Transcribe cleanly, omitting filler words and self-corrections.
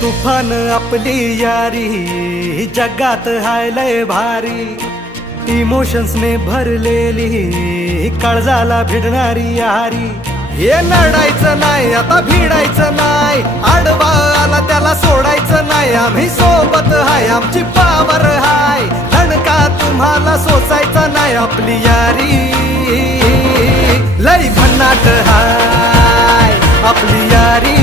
तुफान आपली यारी जगात हाय लय भारी, इमोशन्सने भरलेली काळजाला भिडणारी यारी. हे लढायचं नाही आता भिडायचं नाही, आडवा आला त्याला सोडायचं नाही. आम्ही सोबत हाय आमची पावर हाय, धणका तुम्हाला सोसायचा नाही. आपली यारी लय भन्नाट हाय, आपली यारी